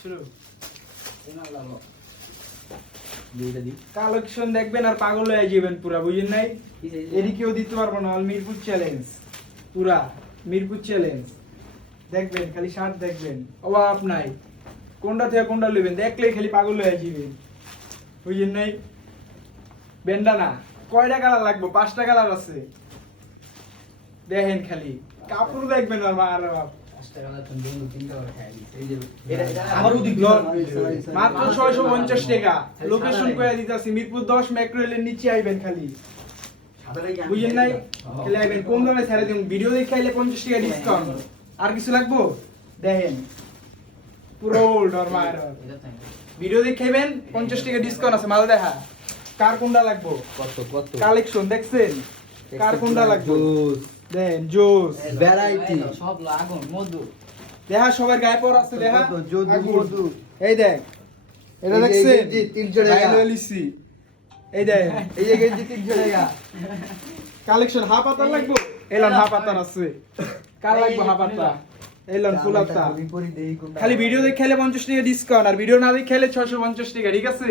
শুরু লাগলো কালেকশন দেখবেন আর পাগল হয়ে যাবেন পুরা, বুঝেন নাই? এদিকেও দিতে পারবো না, অল মিরপুর চ্যালেঞ্জ, পুরা মিরপুর চ্যালেঞ্জ। দেখবেন খালি শার্ট দেখবেন, অভাব নাই, কোনটা থেকে কোনটা নেবেন দেখলেই খালি পাগল হয়ে যাবেন, বুঝেন নাই? বেন্ডানা কয়টা কালার লাগবে? 5টা কালার আছে, দেখেন খালি কাপড় দেখবেন আর মার বাপ। মাত্র 650 টাকা, লোকেশন কইয়া দিতাছি মিরপুর 10 মেট্রো রেলের নিচে আইবেন খালি, বুঝেন নাই? খালি আইবেন, কোন দামে ছেড়ে দিন, ভিডিও দেখে আইলে 50 টাকা ডিসকাউন্ট। আর কিছু লাগবো? দেখেন পুরো ওল্ড আর মার, ভিডিও দেখে আইবেন 50 টাকা ডিসকাউন্ট আছে, মাল দেখা। কার কোনটা লাগবো? কালেকশন দেখছেন? কার কোনটা লাগবো? দেন জোস ভ্যারাইটি সব লাগুন মধু দেখা, সবার গায়ে পর আছে দেখা, মধু মধু এই দেখ, এটা দেখছেন? 300 টাকা লিসি, এই দেখ, এই যে গেঞ্জি 300 টাকা কালেকশন হাফ হাতার লাগবো, এলন হাফ হাতার আছে, কার লাগবো হাফ হাতা? এলন ফুল হাতা। খালি ভিডিও দেখে খেলে 50 টাকা ডিসকাউন্ট, আর ভিডিও না দেখে খেলে 650 টাকা, ঠিক আছে?